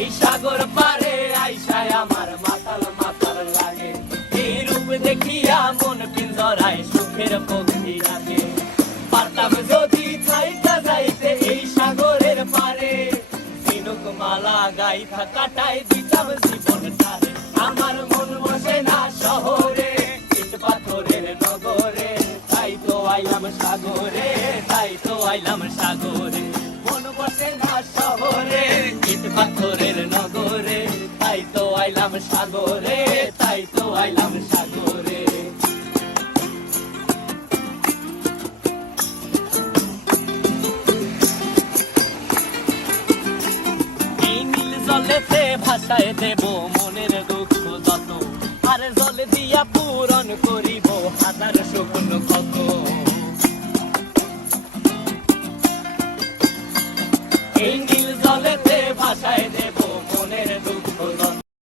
এই সাগর পারে আইসায় আমার মাতাল মাতাল লাগে, এই রূপ দেখিয়া মন পিঞ্জরায় সুখের পক্ষী লাগে। পারতাম যদি থাইকা যাইতে এই সাগরের পারে, ঝিনুক মালা গাইথা কাটাই দিতাম জীবনটারে। আমার মন বসে না শহরে, ইট পাথরের নগরে, তাই তো আইলাম সাগরে, তাই তো আইলাম সাগরে। মন বসে না শহরে, ইট পাথরের নগরে, তাই তো আইলাম সাগরে, তাই তো আইলাম সাগরে। এই নীল জলেতে ভাসায় দেব মনের দুঃখ যত, আর জল দিয়া পূরণ করিব হাজার স্বপ্ন কত। এই নীল জলেতে ভাসায় দেব